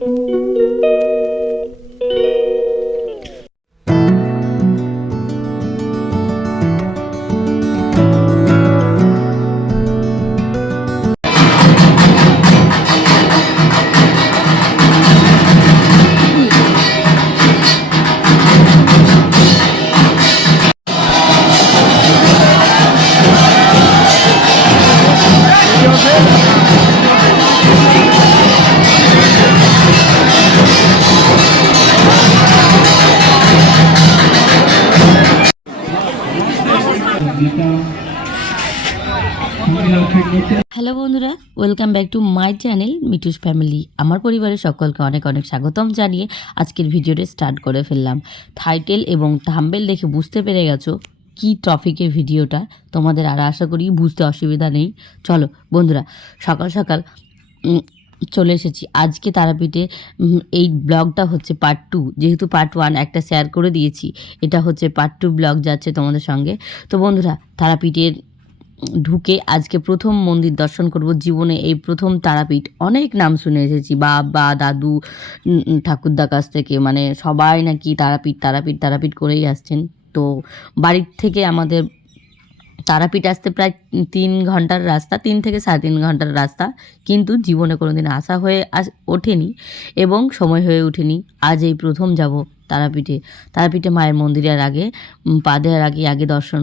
Hello বন্ধুরা, welcome back to my channel Mithu's family. আমার পরিবারের সকলকে অনেক অনেক স্বাগতম জানিয়ে আজকের ভিডিওটি স্টার্ট করে ফেললাম। টাইটেল এবং থাম্বনেল দেখে বুঝতে পেরে গেছো কি টপিকের ভিডিওটা, তোমাদের আর আশা করি বুঝতে অসুবিধা নেই। চলো বন্ধুরা, সকাল সকাল চলে এসেছি আজকে তারাপীঠে। এই ব্লগটা হচ্ছে পার্ট 2, যেহেতু পার্ট 1 একটা শেয়ার করে দিয়েছি, এটা হচ্ছে পার্ট 2 ব্লগ যাচ্ছে তোমাদের সঙ্গে। তো বন্ধুরা, তারাপীঠের ঢুকে আজকে প্রথম মন্দির দর্শন করব জীবনে, এই প্রথম তারাপীঠ। অনেক নাম শুনে এসেছি, বাবা দাদু ঠাকুরদার কাছ থেকে, মানে সবাই নাকি তারাপীঠ তারাপীঠ তারাপীঠ করেই আসছেন। তো বাড়ির থেকে আমাদের তারাপীঠ আসতে প্রায় 3 ঘন্টার রাস্তা, 3 থেকে 3.5 ঘন্টার রাস্তা, কিন্তু জীবনে কোনো দিন আসা হয়ে ওঠেনি এবং সময় হয়ে ওঠেনি। আজ এই প্রথম যাব তারাপীঠে। তারাপীঠে মায়ের মন্দিরের আগে পা দেওয়ার আগে দর্শন,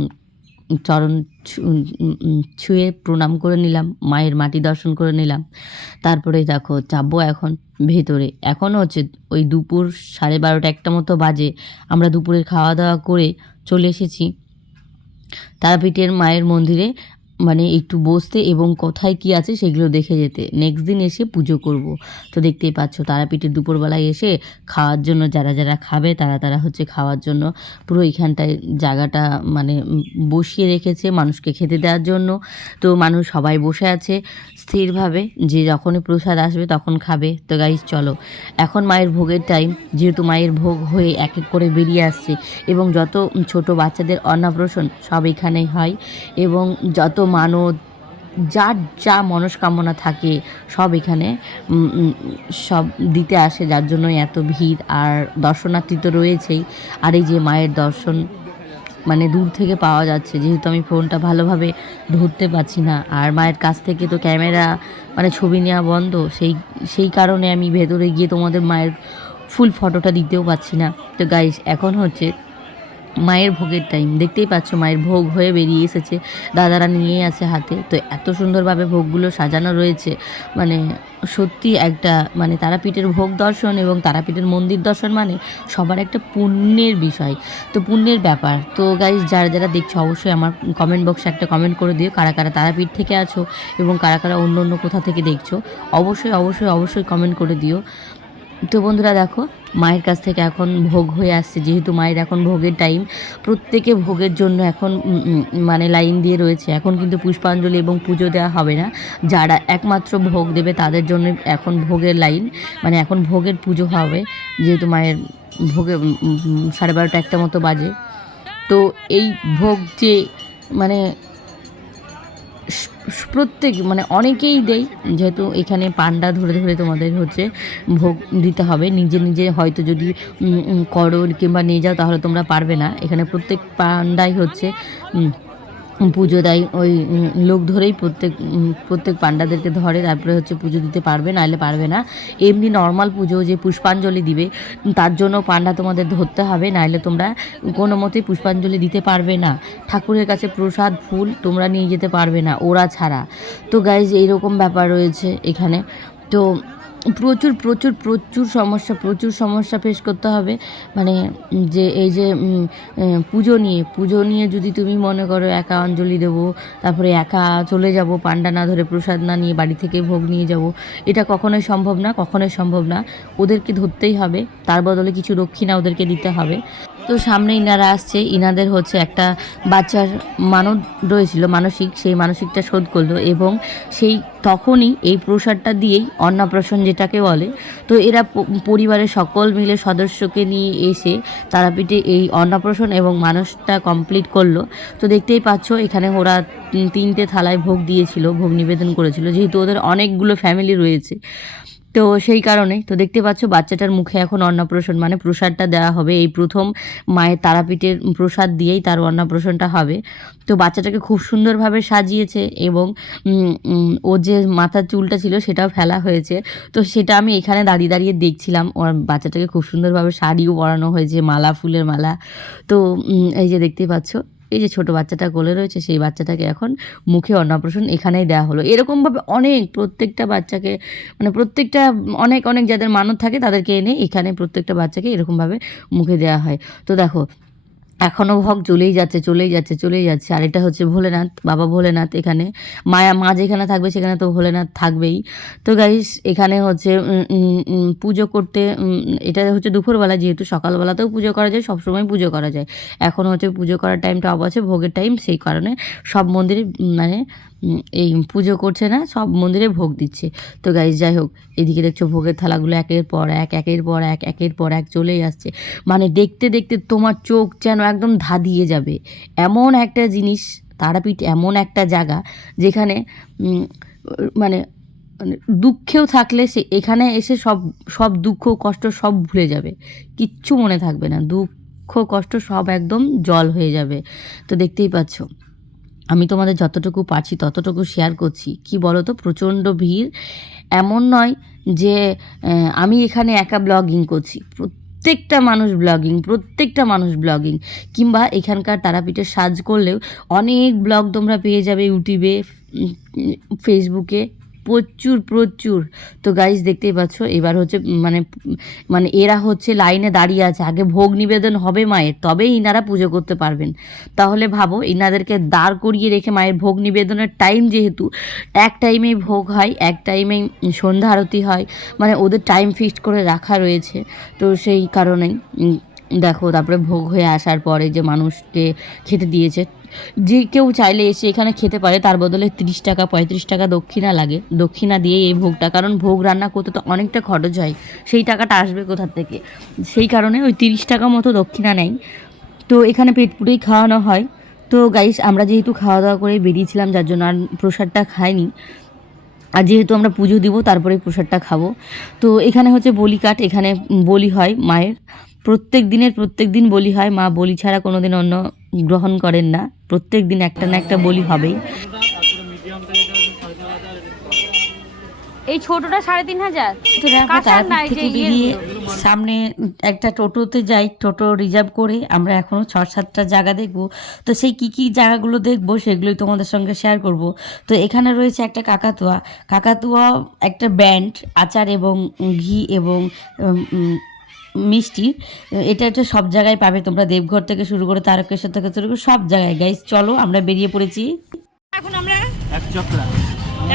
চরণ ছুঁয়ে প্রণাম করে নিলাম, মায়ের মাটি দর্শন করে নিলাম। তারপরে দেখো যাবো এখন ভেতরে। এখনও হচ্ছে ওই দুপুর 12:30 একটা মতো বাজে। আমরা দুপুরের খাওয়া দাওয়া করে চলে এসেছি তারাপীঠের মায়ের মন্দিরে, মানে একটু বসতে এবং কোথায় কি আছে সেগুলো দেখে যেতে। নেক্সট দিন এসে পুজো করব। তো দেখতেই পাচ্ছ তারাপীঠের দুপুরবেলায় এসে খাওয়ার জন্য যারা যারা খাবে তারা হচ্ছে খাওয়ার জন্য পুরো এখানটায় জায়গাটা মানে বসিয়ে রেখেছে মানুষকে খেতে দেওয়ার জন্য। তো মানুষ সবাই বসে আছে স্থিরভাবে, যে যখনই প্রসাদ আসবে তখন খাবে। তো গাইস চলো, এখন মায়ের ভোগের টাইম, যেহেতু মায়ের ভোগ হয়ে এক এক করে বেরিয়ে আসছে এবং যত ছোট বাচ্চাদের অন্নপ্রাশন সব এখানেই হয় এবং যত মানত যার যা মনস্কামনা থাকে সব এখানে সব দিতে আসে, যার জন্যই এত ভিড়। আর দর্শনার্থী তো রয়েছেই। আর এই যে মায়ের দর্শন মানে দূর থেকে পাওয়া যাচ্ছে, যেহেতু আমি ফোনটা ভালোভাবে ধরতে পারছি না, আর মায়ের কাছ থেকে তো ক্যামেরা মানে ছবি নেওয়া বন্ধ, সেই কারণে আমি ভেতরে গিয়ে তোমাদের মায়ের ফুল ফটোটা দিতেও পারছি না। তো গাইস, এখন হচ্ছে মায়ের ভোগের টাইম। দেখতেই পাচ্ছ মায়ের ভোগ হয়ে বেরিয়ে এসেছে, দাদারা নিয়ে আছে হাতে। তো এত সুন্দরভাবে ভোগগুলো সাজানো রয়েছে, মানে সত্যি একটা মানে তারাপীঠের ভোগ দর্শন এবং তারাপীঠের মন্দির দর্শন মানে সবার একটা পুণ্যের বিষয়, তো পুণ্যের ব্যাপার। তো গাইজ, যারা যারা দেখছো অবশ্যই আমার কমেন্ট বক্সে একটা কমেন্ট করে দিও কারা কারা তারাপীঠ থেকে আছো এবং কারা কারা অন্য অন্য কোথা থেকে দেখছো। অবশ্যই অবশ্যই অবশ্যই কমেন্ট করে দিও। তো বন্ধুরা দেখো, মায়ের কাছ থেকে এখন ভোগ হয়ে আসছে, যেহেতু মায়ের এখন ভোগের টাইম। প্রত্যেকে ভোগের জন্য এখন মানে লাইন দিয়ে রয়েছে। এখন কিন্তু পুষ্পাঞ্জলি এবং পুজো দেওয়া হবে না, যারা একমাত্র ভোগ দেবে তাদের জন্য এখন ভোগের লাইন, মানে এখন ভোগের পুজো হবে, যেহেতু মায়ের ভোগে 12:30 একটা মতো বাজে। তো এই ভোগ যে মানে প্রত্যেক মানে অনেকেই দেয়, যেহেতু এখানে পান্ডা ধরে ধরে তোমাদের হচ্ছে ভোগ দিতে হবে। নিজে নিজে হয়তো যদি করো কিংবা নিয়ে যাও তাহলে তোমরা পারবে না। এখানে প্রত্যেক পান্ডাই হচ্ছে পুজো দেয়, ওই লোক ধরেই প্রত্যেক পান্ডাদেরকে ধরে, তারপরে হচ্ছে পুজো দিতে পারবে, নাহলে পারবে না। এমনি নর্মাল পুজো যে পুষ্পাঞ্জলি দিবে তার জন্য পান্ডা তোমাদের ধরতে হবে, নাহলে তোমরা কোনো মতেই পুষ্পাঞ্জলি দিতে পারবে না। ঠাকুরের কাছে প্রসাদ ফুল তোমরা নিয়ে যেতে পারবে না ওরা ছাড়া। তো গাইজ, এইরকম ব্যাপার রয়েছে এখানে। তো প্রচুর প্রচুর প্রচুর সমস্যা ফেস করতে হবে, মানে যে এই যে পুজো নিয়ে যদি তুমি মনে করো একা অঞ্জলি দেবো, তারপরে একা চলে যাব পান্ডা না ধরে, প্রসাদ না নিয়ে বাড়ি থেকে ভোগ নিয়ে যাব, এটা কখনোই সম্ভব না। ওদেরকে ধরতেই হবে, তার বদলে কিছু দক্ষিণা ওদেরকে দিতে হবে। তো সামনে ইনারা আসছে, ইনাদের হচ্ছে একটা বাচ্চার মানসিক, সেই মানসিকটা শোধ করলো এবং সেই তখনই এই প্রসাদটা দিয়েই অন্নপ্রাশন যেটাকে বলে। তো এরা পরিবারের সকল মিলে সদস্যকে নিয়ে এসে তারাপীঠে এই অন্নপ্রাশন এবং মানসটা কমপ্লিট করলো। তো দেখতেই পাচ্ছ এখানে ওরা 3টে থালায় ভোগ দিয়েছিল, ভোগ নিবেদন করেছিল, যেহেতু ওদের অনেকগুলো ফ্যামিলি রয়েছে। তো সেই কারণে তো দেখতে পাচ্ছ বাচ্চাটার মুখে এখন অন্নপ্রাশন মানে প্রসাদটা দেওয়া হবে। এই প্রথম মায়ের তারাপীঠের প্রসাদ দিয়েই তার অন্নপ্রাশনটা হবে। তো বাচ্চাটাকে খুব সুন্দরভাবে সাজিয়েছে এবং ও যে মাথার চুলটা ছিল সেটাও ফেলা হয়েছে। তো সেটা আমি এখানে দাঁড়িয়ে দাঁড়িয়ে দেখছিলাম। ওর বাচ্চাটাকে খুব সুন্দরভাবে শাড়িও পরানো হয়েছে, মালা, ফুলের মালা। তো এই যে দেখতেই পাচ্ছ, এই যে ছোট বাচ্চাটা কোলে রয়েছে সেই বাচ্চাটাকে এখন মুখে অন্নপ্রাশন এখানেই দেওয়া হলো। এরকমভাবে অনেক প্রত্যেকটা বাচ্চাকে মানে প্রত্যেকটা অনেক অনেক যাদের মানত থাকে তাদেরকে এনে এখানে প্রত্যেকটা বাচ্চাকে এরকমভাবে মুখে দেওয়া হয়। তো দেখো এখনও ভোগ চলেই যাচ্ছে। আর এটা হচ্ছে ভোলেনাথ, বাবা ভোলেনাথ। এখানে মা যেখানে থাকবে সেখানে তো ভোলেনাথ থাকবেই। তো গাইস এখানে হচ্ছে পুজো করতে, এটা হচ্ছে দুপুরবেলা, যেহেতু সকালবেলাতেও পুজো করা যায়, সবসময় পুজো করা যায়। এখন হচ্ছে পুজো করার টাইমটা অব আছে, ভোগের টাইম, সেই কারণে সব মন্দিরে মানে এই পুজো করছে না, সব মন্দিরে ভোগ দিচ্ছে। তো গাইস যাই হোক, এদিকে দেখছো ভোগের থালাগুলো একের পর এক চলেই আসছে। মানে দেখতে দেখতে তোমার চোখ যেন একদম ধাঁধিয়ে যাবে। এমন একটা জিনিস, তারাপীঠ এমন একটা জায়গা যেখানে মানে মানে দুঃখেও থাকলে সে এখানে এসে সব দুঃখ কষ্ট সব ভুলে যাবে, কিচ্ছু মনে থাকবে না, দুঃখ কষ্ট সব একদম জল হয়ে যাবে। তো দেখতেই পাচ্ছ আমি তোমাদের যতটুকু পারছি ততটুকু শেয়ার করছি। কি বলো তো, প্রচণ্ড ভিড়। এমন নয় যে আমি এখানে একা ব্লগিং করছি, প্রত্যেকটা মানুষ ব্লগিং কিংবা এখানকার তারাপীঠের সাজ করলেও অনেক ব্লগ তোমরা পেয়ে যাবে ইউটিউবে, ফেসবুকে, প্রচুর। তো গাইজ দেখতেই পাচ্ছ এবার হচ্ছে মানে এরা হচ্ছে লাইনে দাঁড়িয়ে আছে, আগে ভোগ নিবেদন হবে মায়ের, তবেই ইনারা পুজো করতে পারবেন। তাহলে ভাবো ইনাদেরকে দাঁড় করিয়ে রেখে মায়ের ভোগ নিবেদনের টাইম, যেহেতু এক টাইমেই ভোগ হয়, এক টাইমেই সন্ধ্যা আরতি হয়, মানে ওদের টাইম ফিক্সড করে রাখা রয়েছে। তো সেই কারণেই দেখো তারপরে ভোগ হয়ে আসার পরে যে মানুষকে খেতে দিয়েছে, যে কেউ চাইলে এসে এখানে খেতে পারে, তার বদলে 30 টাকা 35 টাকা দক্ষিণা লাগে। দক্ষিণা দিয়ে এই ভোগটা, কারণ ভোগ রান্না করতে তো অনেকটা খরচ হয়, সেই টাকাটা আসবে কোথার থেকে, সেই কারণে ওই 30 টাকা মতো দক্ষিণা নেয়। তো এখানে পেট পুরেই খাওয়ানো হয়। তো গাইস আমরা যেহেতু খাওয়া দাওয়া করে বেরিয়েছিলাম, যার জন্য আর প্রসাদটা খাইনি, আর যেহেতু আমরা পুজো দিব তারপরে প্রসাদটা খাবো। তো এখানে হচ্ছে বলি কাঠ, এখানে বলি হয় মায়ের, প্রত্যেক দিন বলি হয়। মা বলি ছাড়া কোনো দিন অন্ন গ্রহণ করেন না, প্রত্যেক দিন একটা না একটা বলি হবেই। এই ছোটটা 3,500। তো দেখো তারাপীঠ থেকে বেরিয়ে সামনে একটা টোটোতে যাই, টোটো রিজার্ভ করে আমরা এখনও 6-7টা জায়গা দেখব। তো সেই কী জায়গাগুলো দেখবো সেগুলোই তোমাদের সঙ্গে শেয়ার করব। তো এখানে রয়েছে একটা কাকাতুয়া একটা ব্যান্ড, আচার এবং ঘি এবং মিষ্টি, এটা সব জায়গায় পাবে তোমরা, দেবঘর থেকে শুরু করে তারকেশ্বর থেকে শুরু করে সব জায়গায়। গাইস চলো আমরা বেরিয়ে পড়েছি। এখন আমরা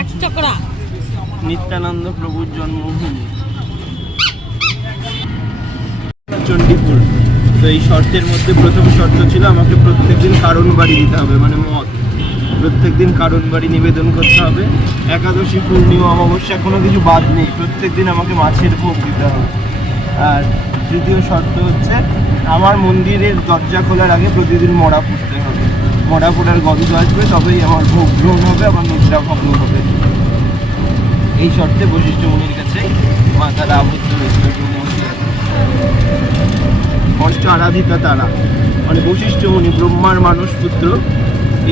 এক চক্রা নিত্যানন্দ প্রভুর জন্মভূমি চণ্ডীপুর। তো এই শর্তের মধ্যে প্রথম শর্ত ছিল আমাকে প্রত্যেকদিন কারণ বাড়ি দিতে হবে, মানে মদ, প্রত্যেকদিন কারণ বাড়ি নিবেদন করতে হবে। একাদশী, পূর্ণিমা, অমাবস্যা কোনো কিছু বাদ নেই, প্রত্যেকদিন আমাকে মাছের ভোগ দিতে হবে। আর তৃতীয় শর্ত হচ্ছে আমার মন্দিরের দরজা খোলার আগে প্রতিদিন মরা পুড়তে হবে, মরা পোড়ার গন্ধ আসবে, তবেই আমার ভোগ গ্রহণ হবে, আমার নিদ্রা ভগ্ন হবে। এই শর্তে বশিষ্ঠ মুনির কাছে মা তারা আবদ্ধ হয়েছিল। পঞ্চ আরাধিকা তারা মানে বশিষ্ঠ মুনি, ব্রহ্মার মানস পুত্র।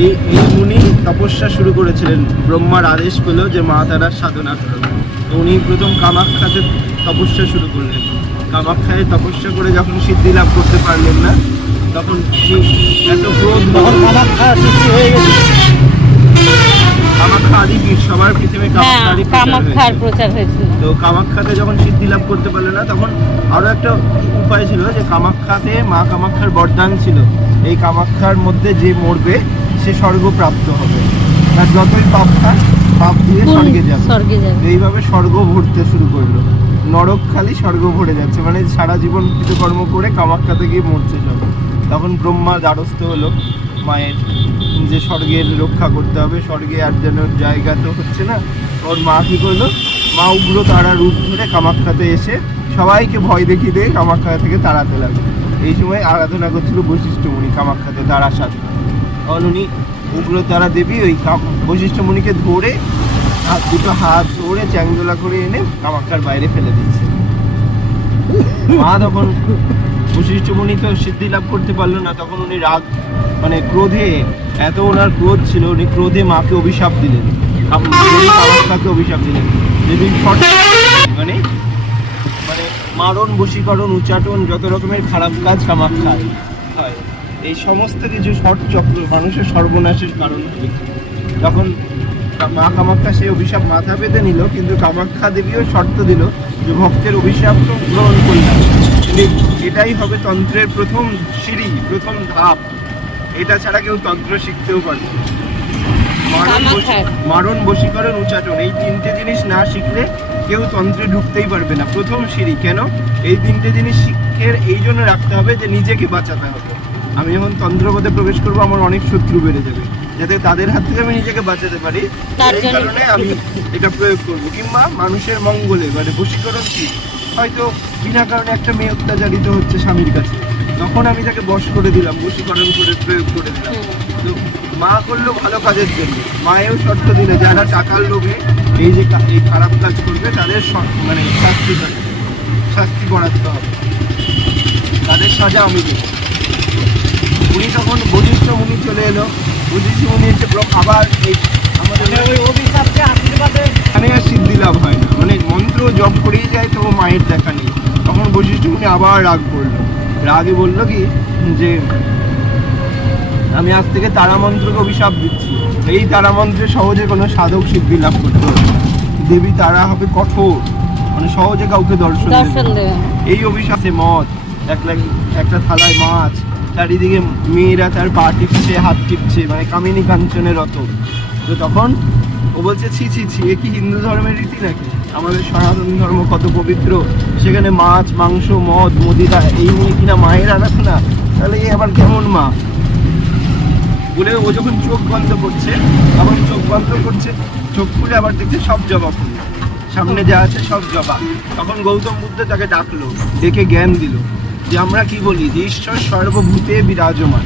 এই মুনি তপস্যা শুরু করেছিলেন, ব্রহ্মার আদেশ পেল যে মা তারার সাধনা করবেন। তো উনি প্রথম কামাখ্যাতে তপস্যা শুরু করলেন। কামাখ্যায় তপস্যা করে যখন সিদ্ধি লাভ করতে পারলেন না, তখন এত ক্রোধ, কামাখ্যা সৃষ্টি হয়ে গেছে। কামাখ্যা আদিপীঠ, সবার পৃথিবী কামাখ্যার প্রচার হয়েছিল। তো কামাখ্যাতে যখন সিদ্ধি লাভ করতে পারলেন না, তখন আরো একটা উপায় ছিল যে কামাখ্যাতে মা কামাখ্যার বরদান ছিল, এই কামাখ্যার মধ্যে যে মরবে সে স্বর্গ প্রাপ্ত হবে, আর যতই পাপ দিয়ে স্বর্গে যাবে। এইভাবে স্বর্গ ভরতে শুরু করলো, নরক খালি স্বর্গ ভরে যাচ্ছে, মানে সারা জীবন কৃতকর্ম করে কামাখ্যাতে গিয়ে মরছে সব। তখন ব্রহ্মা দ্বারস্থ হলো মায়ের, যে স্বর্গের রক্ষা করতে হবে, স্বর্গে আর যেন জায়গা তো হচ্ছে না। ওর মা কী করলো, মা উগ্র তারা রূপ ধরে কামাখ্যাতে এসে সবাইকে ভয় দেখিয়ে দিয়ে কামাখ্যা থেকে তাড়াতে লাগলো। এই সময় আরাধনা করছিল বশিষ্ঠ মুনি কামাখ্যাতে তারার সাথে। তখন উনি উগ্র তারা দেবী ওই বশিষ্ঠ মুনিকে ধরে দুটো হাত ধরে চ্যাংদোলা করে এনে কামাক্ষার বাইরে ফেলে দিচ্ছে। মা তখন বশিষ্ঠ মুনি তো সিদ্ধি লাভ করতে পারলো না, তখন উনি রাগ মানে ক্রোধে, এত ওনার ক্রোধ ছিল, উনি ক্রোধে মাকে অভিশাপ দিলেন, কামাক্ষাকে অভিশাপ দিলেন। যেদিন মানে মানে মারণ, বশীকরণ, উচ্চাটন, যত রকমের খারাপ কাজ কামাক্ষার হয়, এই সমস্ত কিছু ষট চক্র মানুষের সর্বনাশের কারণ। যখন মা কামাক্ষা সেই অভিশাপ মাথা পেতে নিল, কিন্তু কামাক্ষা দেবীও শর্ত দিল যে ভক্তের অভিশাপ তো গ্রহণ করলাম, এটাই হবে তন্ত্রের প্রথম সিঁড়ি, প্রথম ধাপ, এটা ছাড়া কেউ তন্ত্র শিখতেও পারবে। মারণ, বশীকরণ, উচ্চাটন, এই তিনটে জিনিস না শিখলে কেউ তন্ত্রে ঢুকতেই পারবে না। প্রথম সিঁড়ি কেন? এই তিনটে জিনিস শিক্ষের এই জন্য রাখতে হবে যে নিজেকে বাঁচাতে হবে। আমি যখন তন্ত্রপদে প্রবেশ করবো আমার অনেক শত্রু বেড়ে যাবে, যাতে তাদের হাত থেকে আমি নিজেকে বাঁচাতে পারি, এই কারণে আমি এটা প্রয়োগ করবো। কিংবা মানুষের মঙ্গলে, মানে বশীকরণ কি, হয়তো বিনা কারণে একটা মেয়ে অত্যাচারিত হচ্ছে স্বামীর কাছে, তখন আমি তাকে বশ করে দিলাম, বশীকরণ করে প্রয়োগ করে দিলাম। তো মা করলো ভালো কাজের জন্য, মায়েও শর্ত দিলে যারা টাকার লোভে এই যে এই খারাপ কাজ করবে তাদের মানে শাস্তি করাতে হবে, তাদের সাজা আমি দেবো। উনি তখন বশিষ্ঠ মুনি চলে এলো, বশিষ্ঠ মুনি এসে আবার এই আমাদের ওই অভিশাপকে আশীর্বাদে এখানে আর সিদ্ধি লাভ হয় না, মানে মন্ত্র জপ করেই যায় তো মায়ের দেখা নেই। তখন বশিষ্ঠ মুনি আবার রাগ করলো, রাগে বললো কি যে আমি আজ থেকে তারামন্ত্রকে অভিশাপ দিচ্ছি, এই তারামন্ত্রে সহজে কোনো সাধক সিদ্ধি লাভ করতে হবে না, দেবী তারা হবে কঠোর, মানে সহজে কাউকে দর্শন দেবে। এই অভিশাপে মদ, একটা থালায় মাছ, চারিদিকে মেয়েরা তার পা টিপছে, হাত টিপছে, মানে কামিনী কাঞ্চনের রত। তো তখন ও বলছে ছি ছি ছি, এ কি হিন্দু ধর্মের রীতি নাকি? আমাদের সনাতন ধর্ম কত পবিত্র, সেখানে মাছ, মাংস, মদ, মদিরা এই নিয়ে কিনা মায়ের আরাধনা, তাহলে এ আবার কেমন মা? বলে ও যখন চোখ বন্ধ করছে, তখন চোখ বন্ধ করছে, চোখ খুলে আবার দেখছে সব জবা ফুল, সামনে যা আছে সব জবা। তখন গৌতম বুদ্ধ তাকে ডাকলো, ডেকে জ্ঞান দিল যে আমরা কি বলি, যে ঈশ্বর সর্বভূতে বিরাজমান,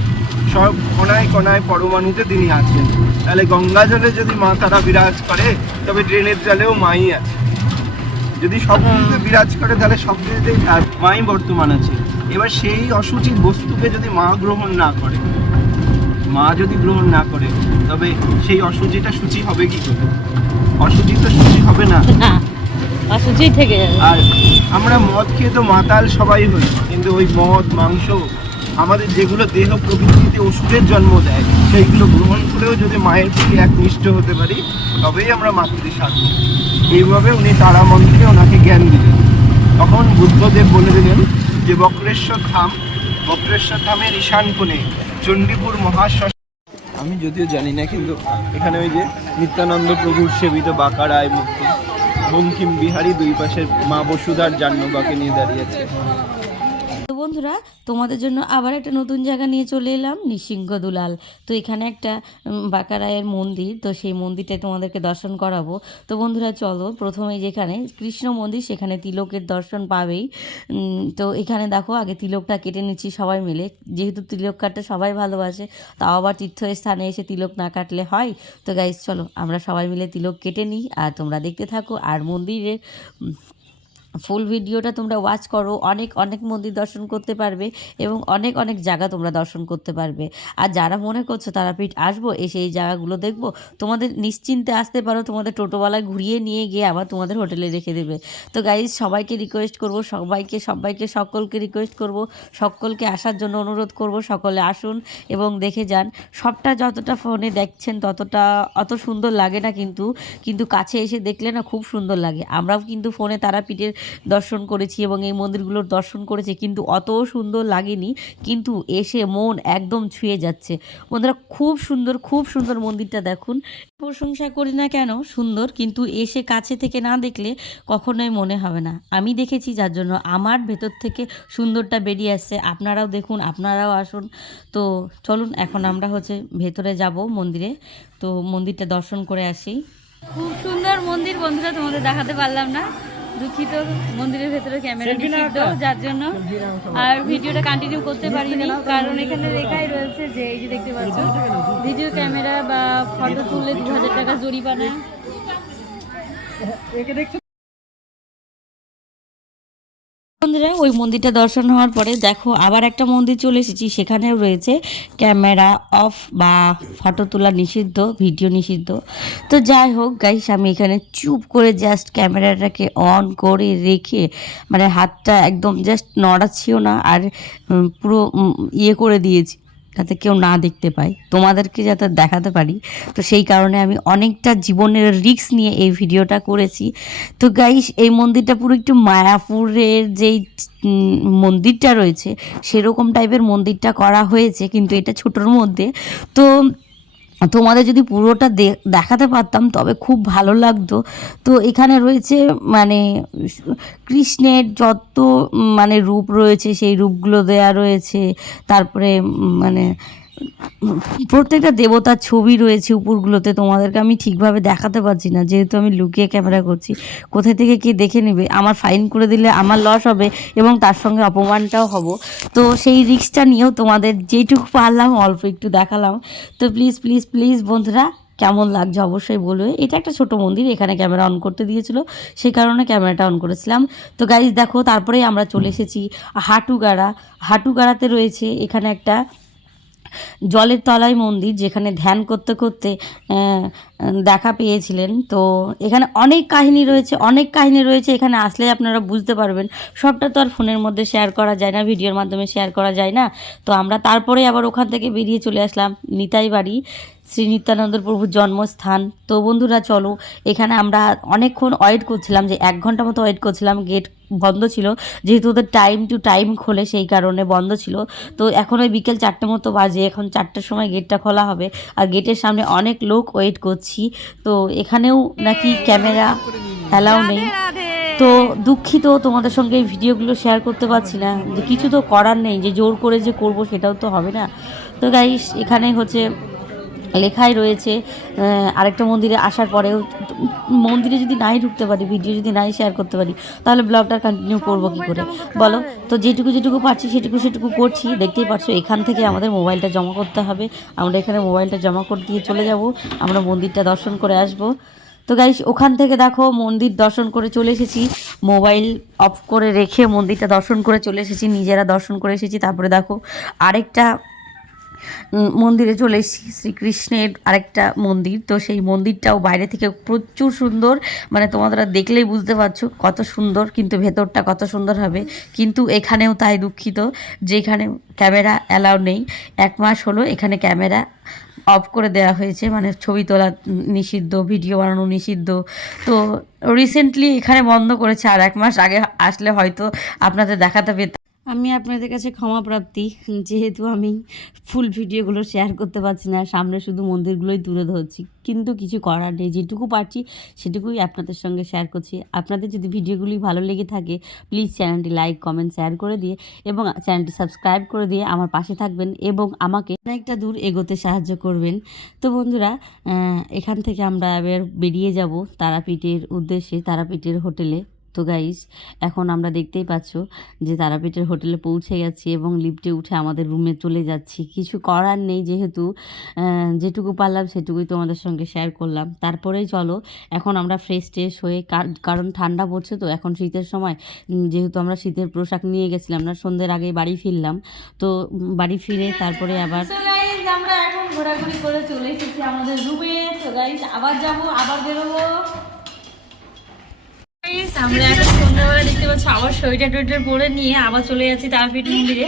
সব কণায় কণায় পরমাণুতে তিনি আছেন। তাহলে গঙ্গা জলে যদি মা তারা বিরাজ করে, তবে ড্রেনের জলেও মাই আছে। যদি সব কিছুতে বিরাজ করে, তাহলে সব কিছুতেই মাই বর্তমান আছে। এবার সেই অসুচিত বস্তুকে যদি মা গ্রহণ না করে, মা যদি গ্রহণ না করে, তবে সেই অসুচিটা সূচি হবে কি করে? অসুচি তো সূচি হবে না, অসুচি থেকে যাবে। আর আমরা মদ খেয়ে তো মাতাল সবাই হই, কিন্তু ওই মদ, মাংস, আমাদের যেগুলো দেহ প্রকৃতিতে ওষুধের জন্ম দেয়, সেইগুলো গ্রহণ করেও যদি মায়ের প্রতি একনিষ্ঠ হতে পারি, তবেই আমরা মাতৃ সাধব। এইভাবে উনি তারা মন্ত্রে ওনাকে জ্ঞান দিলেন। তখন বুদ্ধদেব বলে দিলেন যে বক্রেশ্বর ধামের ঈশান কোণে চণ্ডীপুর মহাশ্মশান। আমি যদিও জানি না, কিন্তু এখানে ওই যে নিত্যানন্দ প্রভুর সেবিত বাঁকারায় মূর্তি, বঙ্কিম বিহারী, দুই পাশের মা বসুধার জাহ্নবাকে নিয়ে দাঁড়িয়েছে। তো বন্ধুরা, তোমাদের জন্য আবার একটা নতুন জায়গা নিয়ে চলে এলাম, নৃসিংহ দুলাল। তো এখানে একটা বাঁকারায়ের মন্দির, তো সেই মন্দিরটা তোমাদেরকে দর্শন করাবো। তো বন্ধুরা চলো, প্রথমেই যেখানে কৃষ্ণ মন্দির, সেখানে তিলকের দর্শন পাবেই। তো এখানে দেখো, আগে তিলকটা কেটে নিচ্ছি সবাই মিলে, যেহেতু তিলক কাটতে সবাই ভালোবাসে, তাও আবার তীর্থস্থানে এসে তিলক না কাটলে হয়? তো গাইস চলো আমরা সবাই মিলে তিলক কেটে নিই, আর তোমরা দেখতে থাকো। আর মন্দিরে ফুল ভিডিওটা তোমরা ওয়াচ করো, অনেক অনেক মন্দির দর্শন করতে পারবে এবং অনেক অনেক জায়গা তোমরা দর্শন করতে পারবে। আর যারা মনে করছো তারাপীঠ আসবো, এসে এই জায়গাগুলো দেখবো, তোমাদের নিশ্চিন্তে আসতে পারো, তোমাদের টোটোওয়ালায় ঘুরিয়ে নিয়ে গিয়ে আবার তোমাদের হোটেলে রেখে দেবে। তো গাইজ সবাইকে রিকোয়েস্ট করবো, সকলকে রিকোয়েস্ট করবো, সকলকে আসার জন্য অনুরোধ করবো, সকলে আসুন এবং দেখে যান। সবটা যতটা ফোনে দেখছেন ততটা অত সুন্দর লাগে না, কিন্তু কাছে এসে দেখলে না খুব সুন্দর লাগে। আমরাও কিন্তু ফোনে তারাপীঠের দর্শন করেছি এবং এই মন্দিরগুলোর দর্শন করেছি, কিন্তু অত সুন্দর লাগেনি, কিন্তু এসে মন একদম ছুঁয়ে যাচ্ছে। বন্ধুরা খুব সুন্দর মন্দিরটা দেখুন। প্রশংসা করি না কেন, সুন্দর, কিন্তু এসে কাছে থেকে না দেখলে কখনোই মনে হবে না। আমি দেখেছি, যার জন্য আমার ভেতর থেকে সুন্দরটা বেরিয়ে আসছে। আপনারাও দেখুন, আপনারাও আসুন। তো চলুন এখন আমরা ভেতরে যাব মন্দিরে, তো মন্দিরটা দর্শন করে আসি। খুব সুন্দর মন্দির বন্ধুরা, তোমাদের দেখাতে পারলাম না, দুঃখিত। মন্দিরের ভেতরে ক্যামেরা নিষিদ্ধ, যার জন্য আর ভিডিওটা কন্টিনিউ করতে পারিনি, কারণ এখানে লেখাই রয়েছে যে এই যে দেখতে পাচ্ছ, ভিডিও ক্যামেরা বা ফটো তুললে 2000 টাকা জরিমানা। বন্ধুরা ওই মন্দিরটা দর্শন হওয়ার পরে দেখো আবার একটা মন্দির চলে এসেছি, সেখানেও রয়েছে ক্যামেরা অফ বা ফটো তোলা নিষিদ্ধ, ভিডিও নিষিদ্ধ। তো যাই হোক গাইস, আমি এখানে চুপ করে জাস্ট ক্যামেরাটাকে অন করে রেখে মানে হাতটা একদম জাস্ট নড়াচ্ছিও না, আর পুরো ইয়ে করে দিয়েছি যাতে কেউ না দেখতে পায়, তোমাদেরকে যাতে দেখাতে পারি। তো সেই কারণে আমি অনেকটা জীবনের রিস্ক নিয়ে এই ভিডিওটা করেছি। তো গাইস, এই মন্দিরটা পুরো একটু মায়াপুরের যেই মন্দিরটা রয়েছে সেরকম টাইপের মন্দিরটা করা হয়েছে, কিন্তু এটা ছোটোর মধ্যে। তো তোমাদের যদি পুরোটা দেখাতে পারতাম তবে খুব ভালো লাগতো। তো এখানে রয়েছে মানে কৃষ্ণের যত মানে রূপ রয়েছে সেই রূপগুলো দেয়া রয়েছে, তারপরে মানে প্রত্যেকটা দেবতার ছবি রয়েছে উপরগুলোতে। তোমাদেরকে আমি ঠিকভাবে দেখাতে পারছি না যেহেতু আমি লুকিয়ে ক্যামেরা করছি, কোথায় থেকে কে দেখে নেবে, আমার ফাইন করে দিলে আমার লস হবে এবং তার সঙ্গে অপমানটাও হব। তো সেই রিস্কটা নিয়েও তোমাদের যেটুকু পারলাম অল্প একটু দেখালাম। তো প্লিজ প্লিজ প্লিজ বন্ধুরা, কেমন লাগছে অবশ্যই বলবে। এটা একটা ছোট মন্দির, এখানে ক্যামেরা অন করতে দিয়েছিল সেই কারণে ক্যামেরাটা অন করেছিলাম। তো গাইজ দেখো, তারপরেই আমরা চলে এসেছি হাটুগাড়া। হাটুগাড়াতে রয়েছে এখানে একটা জলের তলায় মন্দির, যেখানে ধ্যান করতে করতে দেখা পেয়েছিলেন। তো এখানে অনেক কাহিনী রয়েছে, অনেক কাহিনী রয়েছে, এখানে আসলে আপনারা বুঝতে পারবেন। সবটা তো আর ফোনের মধ্যে শেয়ার করা যায় না, ভিডিওর মাধ্যমে শেয়ার করা যায় না। তো আমরা তারপরে আবার ওখান থেকে বেরিয়ে চলে আসলাম নিতাই বাড়ি, শ্রী নিত্যানন্দ প্রভুর জন্মস্থান। তো বন্ধুরা চলো, এখানে আমরা অনেকক্ষণ ওয়েট করছিলাম, যে 1 ঘন্টা মতো ওয়েট করছিলাম। গেট বন্ধ ছিল, যেহেতু ওদের টাইম টু টাইম খোলে সেই কারণে বন্ধ ছিল। তো এখন ওই বিকেল 4টে মতো বাজে, এখন 4টের সময় গেটটা খোলা হবে, আর গেটের সামনে অনেক লোক ওয়েট করছি। তো এখানেও নাকি ক্যামেরা অ্যালাউ নেই। তো দুঃখিত, তোমাদের সঙ্গে এই ভিডিওগুলো শেয়ার করতে পারছি না, যে কিছু তো করার নেই, যে জোর করে যে করব সেটাও তো হবে না। তো গাইস, এখানে হচ্ছে লেখাই রয়েছে আরেকটা মন্দিরে আসার পরেও মন্দিরে যদি নাই ঢুকতে পারি, ভিডিও যদি নাই শেয়ার করতে পারি, তাহলে ব্লগটা কন্টিনিউ করবো কী করে বলো। তো যেটুকু পারছি সেটুকু করছি। দেখতেই পাচ্ছ এখান থেকে আমাদের মোবাইলটা জমা করতে হবে, আমরা এখানে মোবাইলটা জমা করে দিয়ে চলে যাব, আমরা মন্দিরটা দর্শন করে আসব। তো গাইস, ওখান থেকে দেখো মন্দির দর্শন করে চলে এসেছি, মোবাইল অফ করে রেখে মন্দিরটা দর্শন করে চলে এসেছি, নিজেরা দর্শন করে এসেছি। তারপরে দেখো আরেকটা মন্দিরে চলে এসেছি, শ্রীকৃষ্ণের আরেকটা মন্দির। তো সেই মন্দিরটাও বাইরে থেকে প্রচুর সুন্দর, মানে তোমরা দেখলেই বুঝতে পারছো কত সুন্দর, কিন্তু ভেতরটা কত সুন্দর হবে। কিন্তু এখানেও তাই দুঃখিত যে এখানে ক্যামেরা অ্যালাউ নেই। 1 মাস হলো এখানে ক্যামেরা অফ করে দেওয়া হয়েছে, মানে ছবি তোলা নিষিদ্ধ, ভিডিও বানানো নিষিদ্ধ। তো রিসেন্টলি এখানে বন্ধ করেছে, আর 1 মাস আগে আসলে হয়তো আপনাদের দেখাতে পেতাম। আমি আপনাদের কাছে ক্ষমা প্রার্থী, যেহেতু আমি ফুল ভিডিওগুলো শেয়ার করতে পারছি না, সামনে শুধু মন্দিরগুলোই তুলে ধরছি, কিন্তু কিছু করার নেই, যেটুকু পারছি সেটুকুই আপনাদের সঙ্গে শেয়ার করছি। আপনাদের যদি ভিডিওগুলি ভালো লেগে থাকে প্লিজ চ্যানেলটি লাইক কমেন্ট শেয়ার করে দিয়ে এবং চ্যানেলটি সাবস্ক্রাইব করে দিয়ে আমার পাশে থাকবেন এবং আমাকে অনেকটা দূর এগোতে সাহায্য করবেন। তো বন্ধুরা, এখান থেকে আমরা এবার বেরিয়ে যাব তারাপীঠের উদ্দেশ্যে, তারাপীঠের হোটেলে। তো গাইস, এখন আমরা দেখতেই পাচ্ছ যে তারাপীঠের হোটেলে পৌঁছে গেছি এবং লিফটে উঠে আমাদের রুমে চলে যাচ্ছি। কিছু করার নেই, যেহেতু যেটুকু পারলাম সেটুকুই তোমাদের সঙ্গে শেয়ার করলাম। তারপরেই চলো এখন আমরা ফ্রেশ হয়ে, কারণ ঠান্ডা পড়ছে তো এখন শীতের সময়, যেহেতু আমরা শীতের পোশাক নিয়ে গেছিলাম না, সন্ধ্যের আগেই বাড়ি ফিরলাম। তো বাড়ি ফিরে তারপরে আবার আমরা এখন ঘোরাঘুরি করে চলে এসেছি আমাদের রুমে। তো গাইস, আবার যাবো, আবার বেরোবো। আমরা এখন সন্ধ্যাবেলা দেখতে পাচ্ছি আবার সোয়েটার টোয়েটার পরে নিয়ে আবার চলে যাচ্ছি তারাপীঠ মন্দিরে।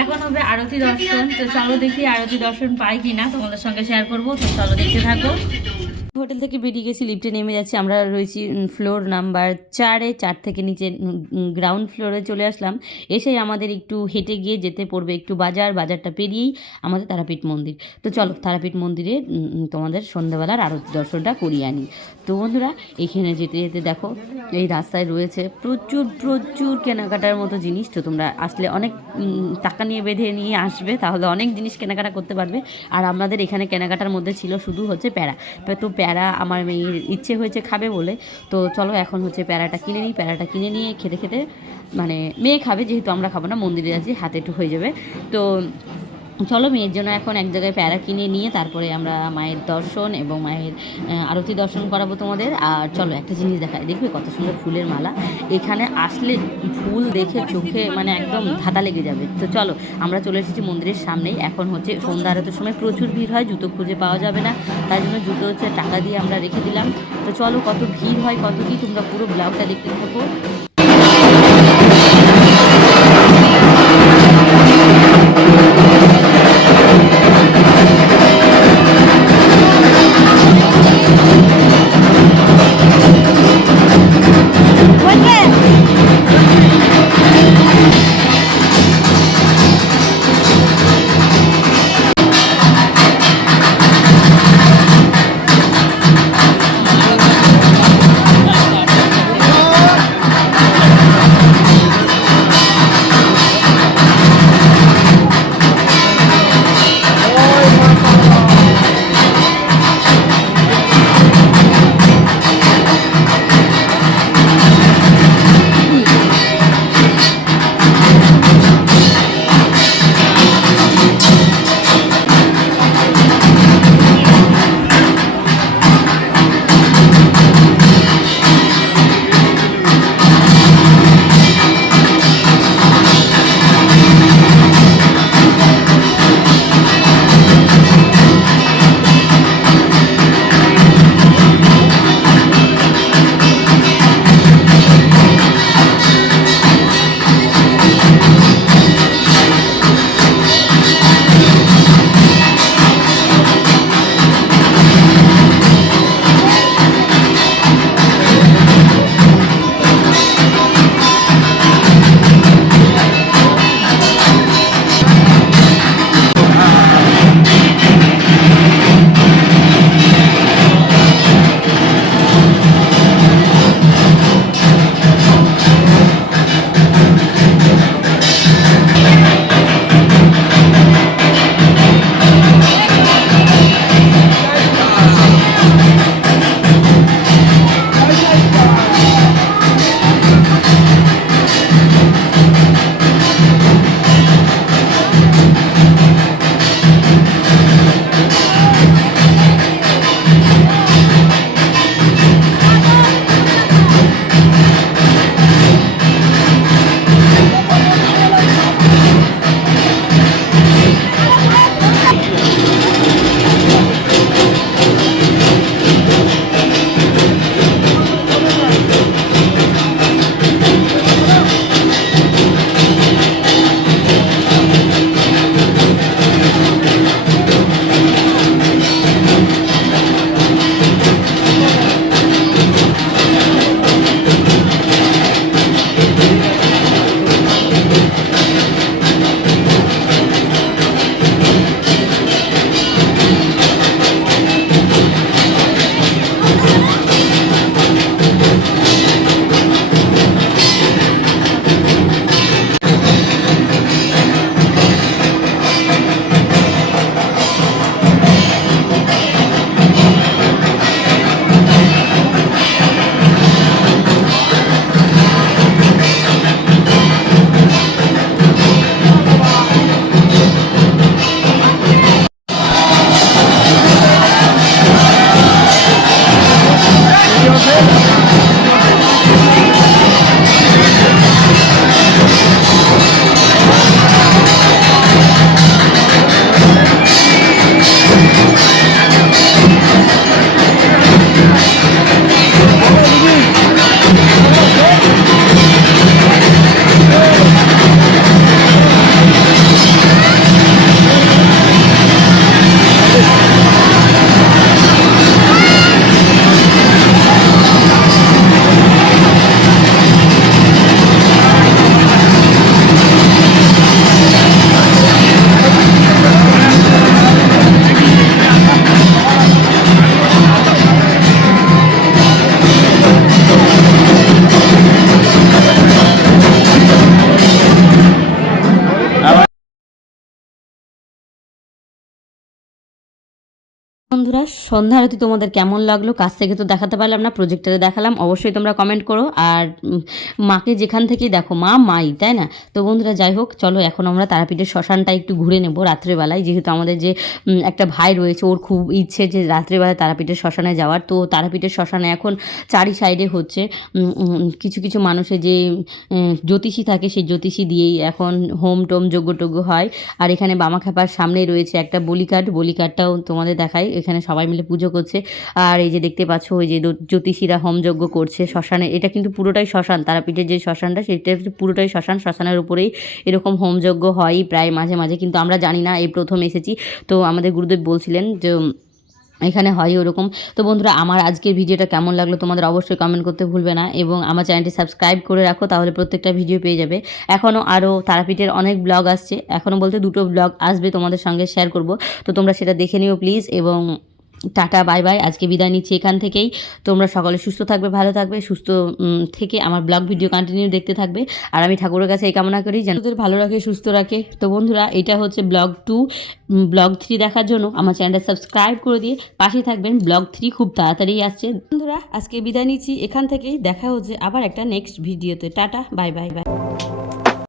এখন হবে আরতি দর্শন। তো চলো দেখি আরতি দর্শন পাই কিনা, তোমাদের সঙ্গে শেয়ার করবো। তো চলো দেখতে থাকো। হোটেল থেকে বেরিয়ে গেছি, লিফটে নেমে যাচ্ছি। আমরা রয়েছি ফ্লোর নাম্বার 4-এ, 4 থেকে নিচে গ্রাউন্ড ফ্লোরে চলে আসলাম। এসেই আমাদের একটু হেঁটে গিয়ে যেতে পড়বে একটু বাজারটা পেরিয়েই আমাদের তারাপীঠ মন্দির। তো চলো তারাপীঠ মন্দিরে তোমাদের সন্ধ্যাবেলার আরতি দর্শনটা করিয়ে আনি। তো বন্ধুরা, এখানে যেতে যেতে দেখো এই রাস্তায় রয়েছে প্রচুর কেনাকাটার মতো জিনিস। তো তোমরা আসলে অনেক টাকা নিয়ে বেঁধে নিয়ে আসবে, তাহলে অনেক জিনিস কেনাকাটা করতে পারবে। আর আমাদের এখানে কেনাকাটার মধ্যে ছিল শুধু হচ্ছে প্যারা। তো প্যারা আমার মেয়ের ইচ্ছে হয়েছে খাবে বলে, তো চলো এখন হচ্ছে প্যারাটা কিনে নিই। প্যারাটা কিনে নিয়ে খেতে মানে মেয়ে খাবে, যেহেতু আমরা খাবো না, মন্দিরে যাচ্ছি, হাতে একটু হয়ে যাবে। তো চলো মেয়ের জন্য এখন এক জায়গায় প্যারা কিনে নিয়ে তারপরে আমরা মায়ের দর্শন এবং মায়ের আরতি দর্শন করাবো তোমাদের। আর চলো একটা জিনিস দেখায়, দেখবে কত সুন্দর ফুলের মালা। এখানে আসলে ফুল দেখে চোখে মানে একদম ধাঁধা লেগে যাবে। তো চলো আমরা চলে এসেছি মন্দিরের সামনেই। এখন হচ্ছে সন্ধ্যা আরতির সময় প্রচুর ভিড় হয়, জুতো খুঁজে পাওয়া যাবে না, তাই জন্য জুতো হচ্ছে টাকা দিয়ে আমরা রেখে দিলাম। তো চলো কত ভিড় হয় কত কি, তোমরা পুরো ব্লগটা দেখতে থাকো। বন্ধুরা, সন্ধ্যা আরতি তোমাদের কেমন লাগলো? কাছ থেকে তো দেখাতে পারলাম না, প্রজেক্টরে দেখালাম, অবশ্যই তোমরা কমেন্ট করো। আর মাকে যেখান থেকেই দেখো মাই, তাই না? তো বন্ধুরা যাই হোক, চলো এখন আমরা তারাপীঠের শ্মশানটা একটু ঘুরে নেব রাত্রেবেলায়, যেহেতু আমাদের যে একটা ভাই রয়েছে, ওর খুব ইচ্ছে যে রাত্রেবেলায় তারাপীঠের শ্মশানে যাওয়ার। তো তারাপীঠের শ্মশানে এখন চারি সাইডে হচ্ছে কিছু কিছু মানুষের যে জ্যোতিষী থাকে, সেই জ্যোতিষী দিয়েই এখন হোম টোম যজ্ঞ হয়। আর এখানে বামাখ্যাপার সামনেই রয়েছে একটা বলিকাঠটাও তোমাদের দেখাই, এখানে সবাই মিলে পুজো করছে। আর এই যে দেখতে পাচ্ছ ওই যে জ্যোতিষীরা হোমযজ্ঞ করছে শ্মশানে, এটা কিন্তু পুরোটাই শ্মশান, তারাপীঠের যে শ্মশানটা সেটা পুরোটাই শ্মশান, শ্মশানের উপরেই এরকম হোমযজ্ঞ হয় প্রায় মাঝে মাঝে, কিন্তু আমরা জানি না, এই প্রথম এসেছি। তো আমাদের গুরুদেব বলছিলেন যে এখানে হয় ওরকম। তো বন্ধুরা, আমার আজকের ভিডিওটা কেমন লাগলো তোমাদের অবশ্যই কমেন্ট করতে ভুলবে না, এবং আমার চ্যানেলটি সাবস্ক্রাইব করে রাখো, তাহলে প্রত্যেকটা ভিডিও পেয়ে যাবে। এখনও আরও তারাপীঠের অনেক ব্লগ আসছে, এখনও বলতে 2টো ব্লগ আসবে, তোমাদের সঙ্গে শেয়ার করব। তো তোমরা সেটা দেখে নিও প্লিজ, এবং টাটা বাই বাই, আজকে বিদায় নিচ্ছি এখান থেকেই। তোমরা সকলে সুস্থ থাকবে, ভালো থাকবে, সুস্থ থেকে আমার ব্লগ ভিডিও কন্টিনিউ দেখতে থাকবে। আর আমি ঠাকুরের কাছে এই কামনা করি যেন তোদের ভালো রাখে, সুস্থ রাখে। তো বন্ধুরা, এটা হচ্ছে ব্লগ 2। ব্লগ 3 দেখার জন্য আমার চ্যানেলটা সাবস্ক্রাইব করে দিয়ে পাশে থাকবেন। ব্লগ 3 খুব তাড়াতাড়ি আসছে। বন্ধুরা, আজকে বিদায় নিচ্ছি এখান থেকেই, দেখা হচ্ছে আবার একটা নেক্সট ভিডিওতে। Tata bye bye bye.